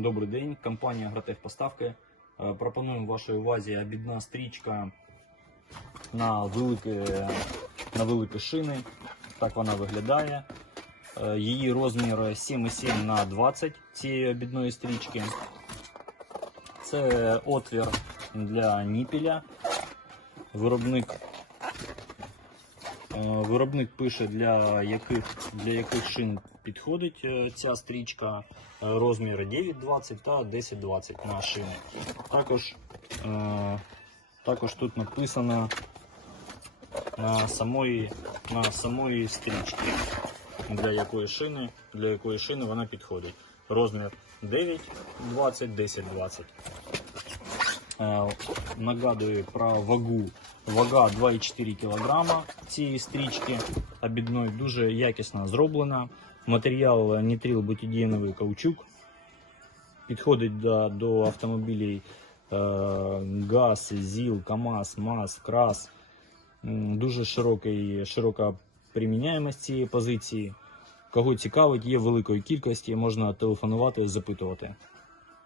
Добрий день, компанія Агротехпоставки. Е, Пропонуємо вашій увазі обідна стрічка на великі, на великі шини. Так вона виглядає. Е, Її розмір 7,7 на 20 цієї обідної стрічки. Це отвір для ніпіля. Виробник, виробник пише, для яких, для яких шин підходить е, ця стрічка. Е, Розміри 9,20 та 10,20 на шини. Також, е, також тут написано на самої, на самої стрічці, для якої шини, для якої шини вона підходить. Розмір 9, 20, 10, 20. Е, Нагадую про вагу. Вага 2,4 кг цієї стрічки обідної дуже якісно зроблена. Матеріал нітрил бутидіновий каучук. Підходить до, до автомобілів е, ГАЗ, ЗІЛ, КАМАЗ, МАЗ, КРАС. Дуже широкий, широка приміняємость цієї позиції. Кого цікавить, є великої кількості, можна телефонувати, запитувати.